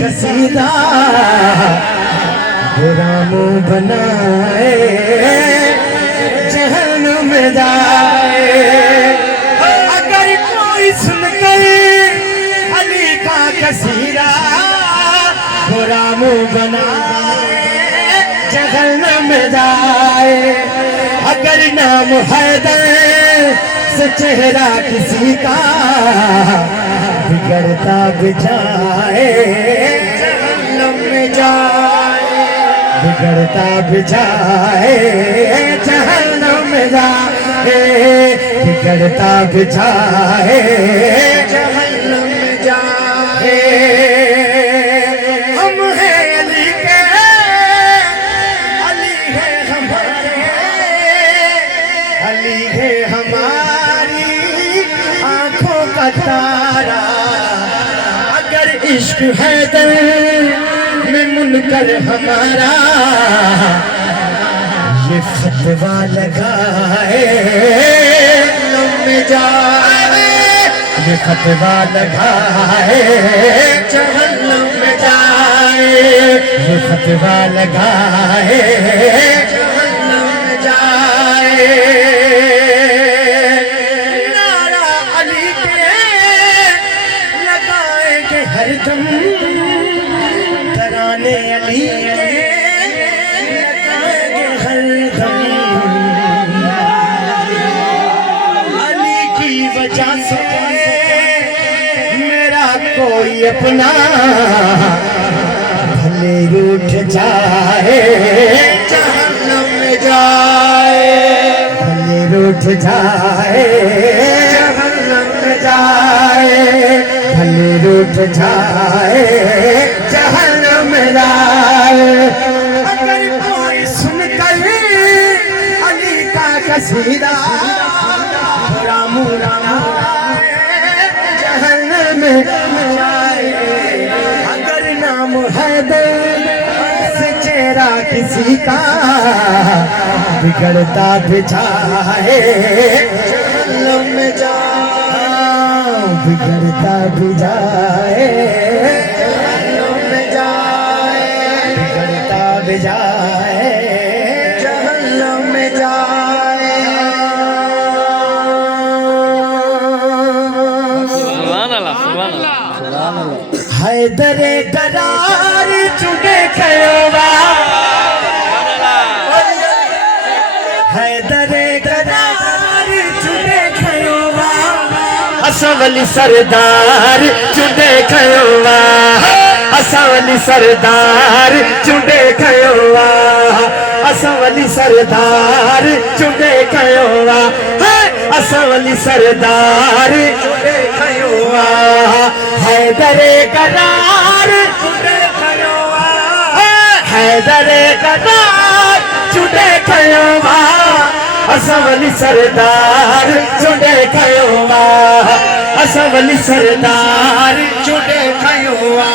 قصیدہ غلام بنائے جہنم میں جائے اگر کوئی سن کر علی کا قصیدہ غلام بنائے جہنم میں جائے اگر نام حیدر سے چہرہ کسی کا بگڑتا بجائے جہنم میں جائے بگڑتا بجائے جہنم میں جائے بگڑتا بجائے جہنم میں جائے ہم ہیں علی کے علی ہے ہمارے علی ہے ہماری آنکھوں کا تارا اگر عشق ہے دل میں منکر ہمارا یہ فتویٰ لگائے جہنم میں جائے یہ فتویٰ لگائے جہنم میں جائے یہ فتویٰ لگائے جہنم میں جائے نعرہ علی کے لگائیں گے ہر دم ترانے علی کے لگائیں گے ہر دم علی کی وجہ سے میرا کوئی اپنا بھلے روٹھ جائے جہنم میں جائے بھلے روٹھ جائے جہنم میں جائے بھلے روٹھ جائے جہنم میں جائے اگر کوئی سن کر علی کا قصیدہ رام رام جہنم میں جائے اگر نام حیدر سے چہرہ کسی کا بگڑتا بجائے جہنم میں جائے بگڑتا بجائے جہنم میں جائے بگڑتا بجائے جہنم میں جائے حیدر قرار چکے کھیوا حیدر قرار چکے کھیوا حسن علی سردار چکے کھیوا حسن علی سردار چکے کھیوا حسن علی سردار چکے کھیوا حسن علی سردار چکے کھیوا حیدر قرار چکے کھیوا حیدر قرار چکے کھیوا حسن علی سردار چکے کھیوا حسن علی سردار چکے کھیوا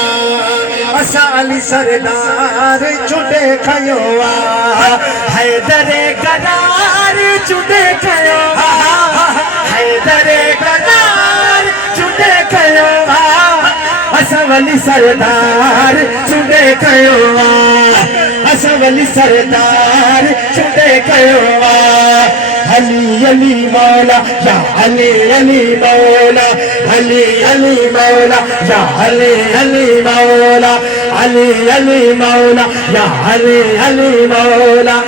حسن علی سردار چکے کھیوا حیدر قرار چکے کھیوا حیدر قرار چکے کھیوا حسن علی سردار چکے کھیوا حسن علی سردار چکے کھیوا علی علی مولا یا علی علی مولا علی علی مولا یا علی علی مولا علی علی مولا یا علی علی مولا